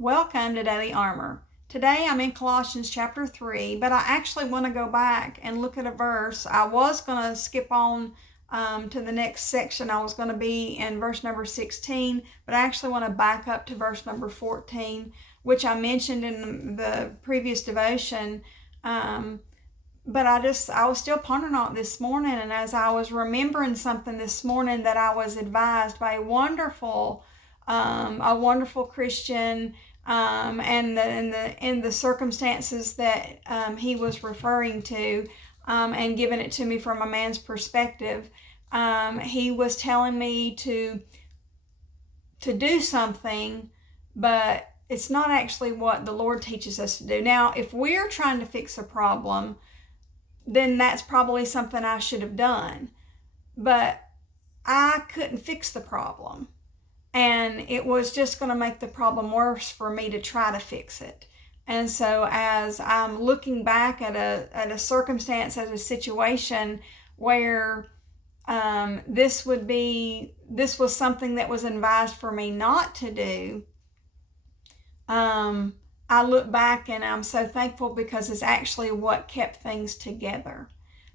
Welcome to Daily Armour. Today I'm in Colossians chapter 3, but I actually want to go back and look at a verse. I was going to skip on to the next section. I was going to be in verse number 16, but I actually want to back up to verse number 14, which I mentioned in the previous devotion. But I was still pondering on it this morning, and as I was remembering something this morning that I was advised by a wonderful Christian, and in the circumstances that he was referring to, and giving it to me from a man's perspective. He was telling me to do something, but it's not actually what the Lord teaches us to do. Now, if we're trying to fix a problem, then that's probably something I should have done. But I couldn't fix the problem. And it was just going to make the problem worse for me to try to fix it. And so as I'm looking back at a circumstance, at a situation where this was something that was advised for me not to do, I look back and I'm so thankful because it's actually what kept things together.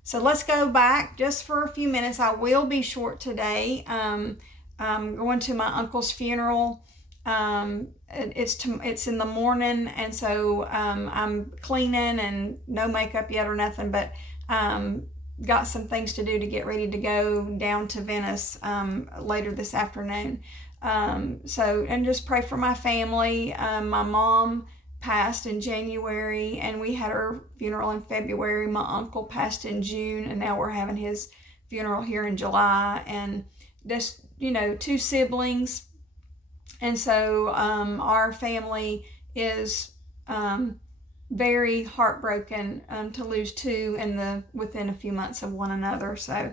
So let's go back just for a few minutes. I will be short today. I'm going to my uncle's funeral. It's in the morning, and so I'm cleaning and no makeup yet or nothing, but got some things to do to get ready to go down to Venice later this afternoon. And just pray for my family. My mom passed in January, and we had her funeral in February. My uncle passed in June, and now we're having his funeral here in July. And just, two siblings. And so our family is very heartbroken to lose two within a few months of one another. So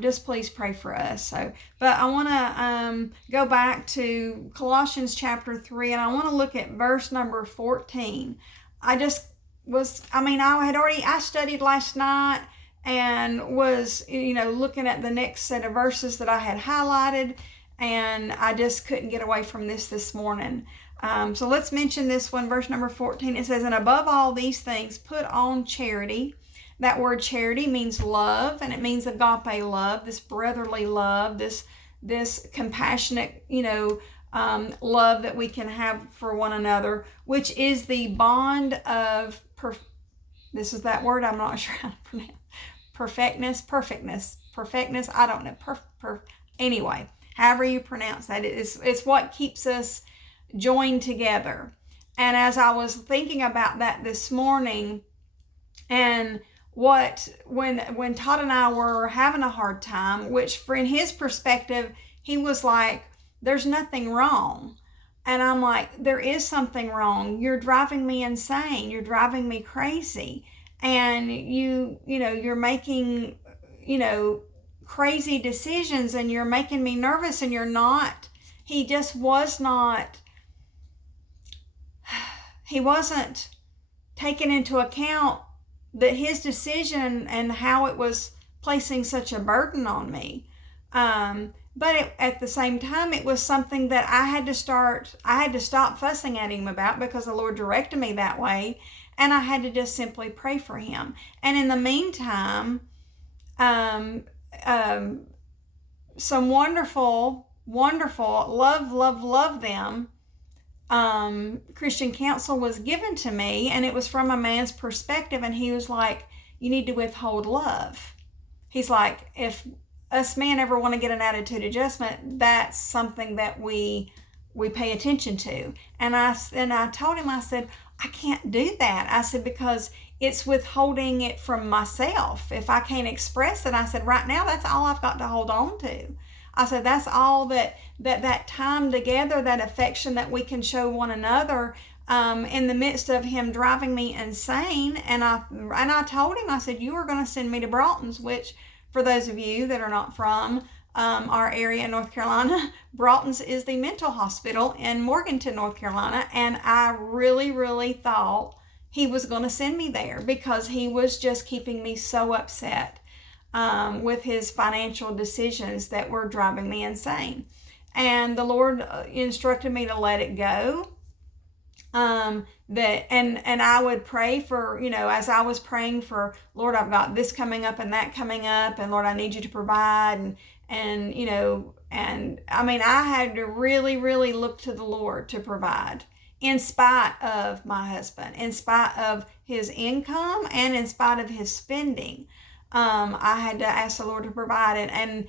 just please pray for us. But I want to go back to Colossians chapter 3, and I want to look at verse number 14. I studied last night and was, looking at the next set of verses that I had highlighted, and I just couldn't get away from this morning. So let's mention this one, verse number 14. It says, "And above all these things, put on charity." That word charity means love, and it means agape love, this brotherly love, this compassionate, love that we can have for one another, which is the bond of, this is that word I'm not sure how to pronounce. Perfectness, I don't know. Anyway, however you pronounce that, it's what keeps us joined together. And as I was thinking about that this morning, and when Todd and I were having a hard time, which in his perspective, he was like, there's nothing wrong. And I'm like, there is something wrong. You're driving me insane. You're driving me crazy. And you're making, crazy decisions, and you're making me nervous, and you're not. He wasn't taking into account that his decision and how it was placing such a burden on me. But at the same time, it was something that I had to stop fussing at him about, because the Lord directed me that way. And I had to just simply pray for him. And in the meantime, some wonderful, love them, Christian counsel was given to me, and it was from a man's perspective, and he was like, you need to withhold love. He's like, if us men ever want to get an attitude adjustment, that's something that we pay attention to. And I told him, I said, I can't do that. I said, because it's withholding it from myself. If I can't express it, I said, right now, that's all I've got to hold on to. I said, that's all that time together, that affection that we can show one another, in the midst of him driving me insane. And I told him, I said, you are going to send me to Broughton's, which, for those of you that are not from our area in North Carolina, Broughton's is the mental hospital in Morganton, North Carolina. And I really, really thought he was going to send me there, because he was just keeping me so upset with his financial decisions that were driving me insane. And the Lord instructed me to let it go. That and I would pray for, as I was praying for, Lord, I've got this coming up and that coming up, and Lord, I need you to provide, and I mean, I had to really, really look to the Lord to provide, in spite of my husband, in spite of his income, and in spite of his spending. I had to ask the Lord to provide it, and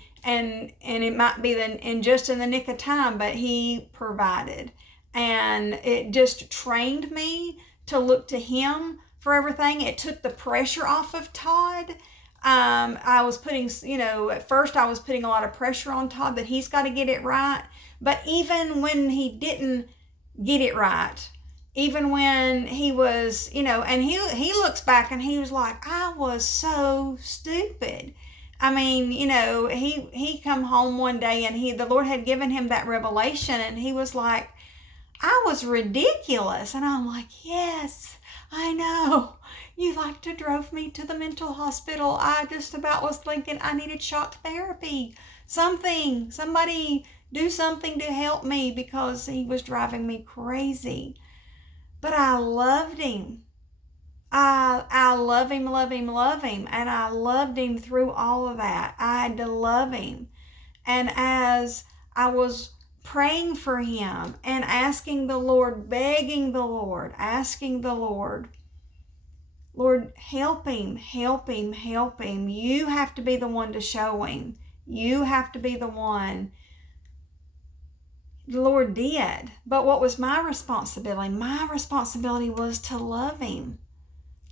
it might be just in the nick of time, but He provided, and it just trained me to look to Him for everything. It took the pressure off of Todd. I was putting, at first I was putting a lot of pressure on Todd that he's got to get it right, but even when he didn't get it right, even when he was, and he looks back and he was like, I was so stupid. I mean, he come home one day and the Lord had given him that revelation, and he was like, I was ridiculous. And I'm like, yes, I know. You like to drove me to the mental hospital. I just about was thinking I needed shock therapy. Somebody do something to help me, because he was driving me crazy. But I loved him. I love him, love him, love him. And I loved him through all of that. I had to love him. And as I was praying for him and asking the Lord, begging the Lord, asking the Lord, Lord, help him, help him, help him. You have to be the one to show him. You have to be the one. The Lord did. But what was my responsibility? My responsibility was to love him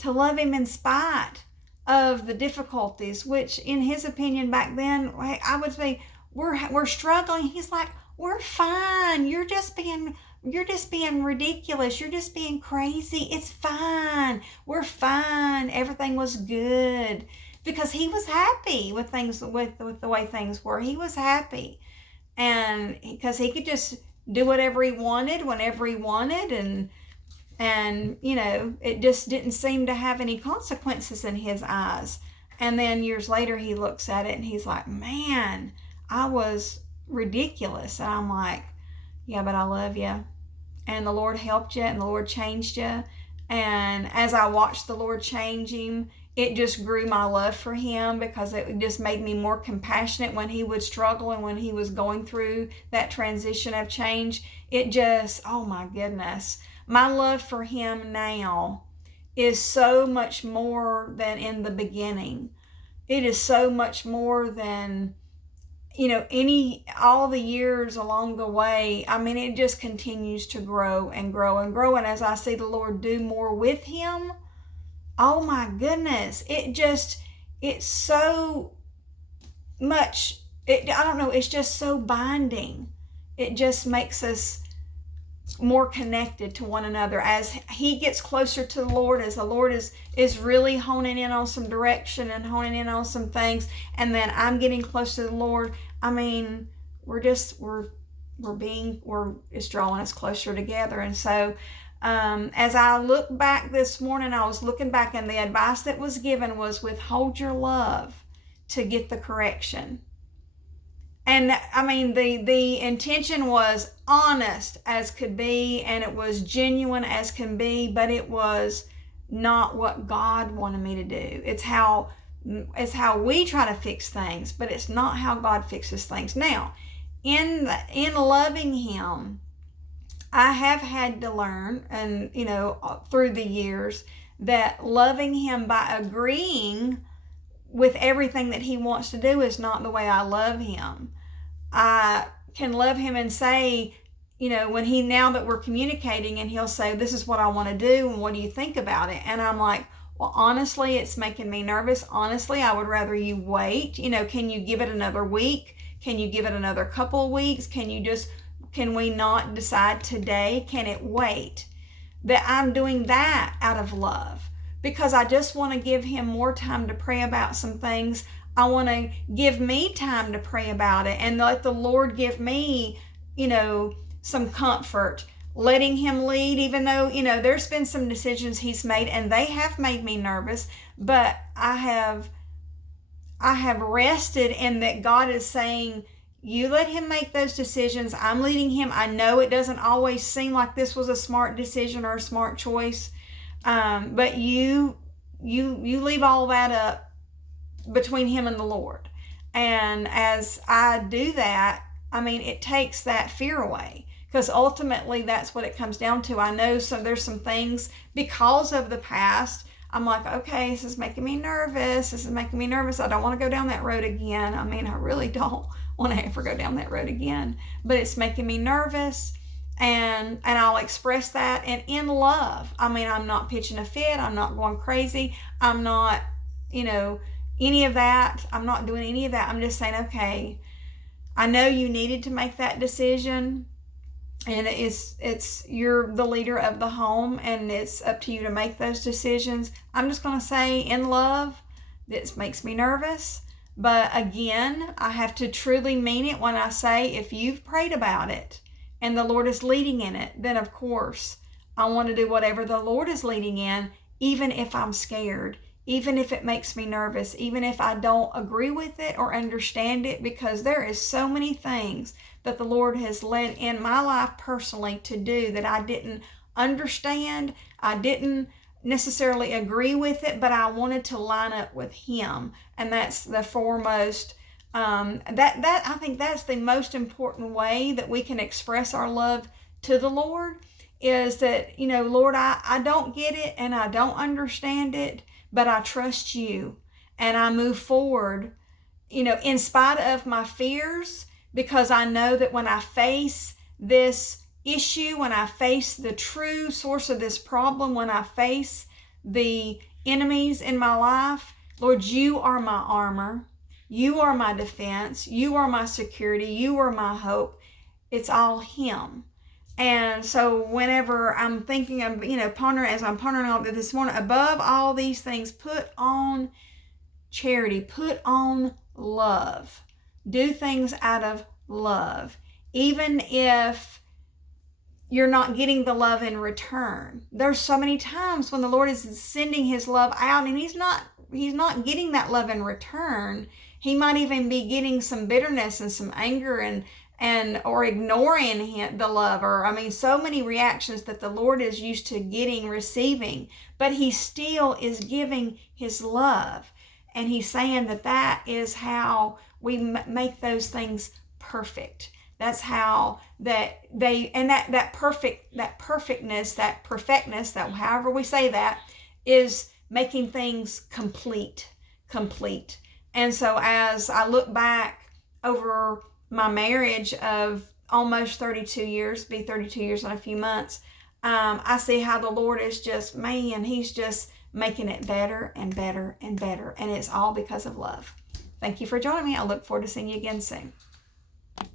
in spite of the difficulties, which in his opinion back then, I would say, we're struggling. He's like, we're fine. You're just being ridiculous. You're just being crazy. It's fine. We're fine. Everything was good, because he was happy with things, with the way things were. He was happy. And because he could just do whatever he wanted, whenever he wanted, and it just didn't seem to have any consequences in his eyes. And then years later, he looks at it and he's like, man, I was ridiculous. And I'm like, yeah, but I love you. And the Lord helped you, and the Lord changed you. And as I watched the Lord change him, it just grew my love for him, because it just made me more compassionate when he would struggle and when he was going through that transition of change. It just, oh my goodness. My love for him now is so much more than in the beginning. It is so much more than, all the years along the way. I mean, it just continues to grow and grow and grow. And as I see the Lord do more with him, oh my goodness, it's so much, I don't know, it's just so binding. It just makes us more connected to one another as he gets closer to the Lord, as the Lord is really honing in on some direction and honing in on some things, and then I'm getting close to the Lord. I mean, it's drawing us closer together. And so as I look back this morning, I was looking back, and the advice that was given was withhold your love to get the correction. And I mean, the intention was honest as could be, and it was genuine as can be, but it was not what God wanted me to do. It's how we try to fix things, but it's not how God fixes things. Now, in loving him, I have had to learn, and through the years, that loving him by agreeing with everything that he wants to do is not the way I love him. I can love him and say, now that we're communicating, and he'll say, this is what I want to do, and what do you think about it? And I'm like, well, honestly, it's making me nervous. Honestly, I would rather you wait. Can you give it another week? Can you give it another couple of weeks? Can we not decide today? Can it wait? That I'm doing that out of love, because I just want to give him more time to pray about some things. I want to give me time to pray about it, and let the Lord give me, some comfort, letting him lead, even though, there's been some decisions he's made and they have made me nervous, but I have rested in that God is saying, You let him make those decisions. I'm leading him. I know it doesn't always seem like this was a smart decision or a smart choice, but you leave all that up between him and the Lord. And as I do that, I mean, it takes that fear away, because ultimately that's what it comes down to. I know there's some things because of the past. I'm like, okay, this is making me nervous. This is making me nervous. I don't want to go down that road again. I mean, I really don't want to ever go down that road again, but it's making me nervous. And I'll express that, and in love. I mean, I'm not pitching a fit. I'm not going crazy. I'm not, any of that. I'm not doing any of that. I'm just saying, okay, I know you needed to make that decision, and you're the leader of the home, and it's up to you to make those decisions. I'm just going to say, in love, this makes me nervous. But again, I have to truly mean it when I say, if you've prayed about it and the Lord is leading in it, then of course I want to do whatever the Lord is leading in, even if I'm scared, even if it makes me nervous, even if I don't agree with it or understand it, because there is so many things that the Lord has led in my life personally to do that I didn't understand. I didn't necessarily agree with it, but I wanted to line up with him. And that's the foremost, I think that's the most important way that we can express our love to the Lord, is that, Lord, I don't get it and I don't understand it, but I trust you and I move forward, in spite of my fears, because I know that when I face this issue, when I face the true source of this problem, when I face the enemies in my life, Lord, you are my armor. You are my defense. You are my security. You are my hope. It's all him. And so whenever I'm thinking of, as I'm pondering on it this morning, above all these things, put on charity, put on love. Do things out of love. Even if you're not getting the love in return. There's so many times when the Lord is sending his love out and he's not getting that love in return. He might even be getting some bitterness and some anger or ignoring the love, or so many reactions that the Lord is used to receiving, but he still is giving his love. And he's saying that is how we make those things perfect. That's how that perfectness, that however we say that, is making things complete. And so as I look back over my marriage of almost 32 years, be 32 years in a few months, I see how the Lord is he's just making it better and better and better. And it's all because of love. Thank you for joining me. I look forward to seeing you again soon.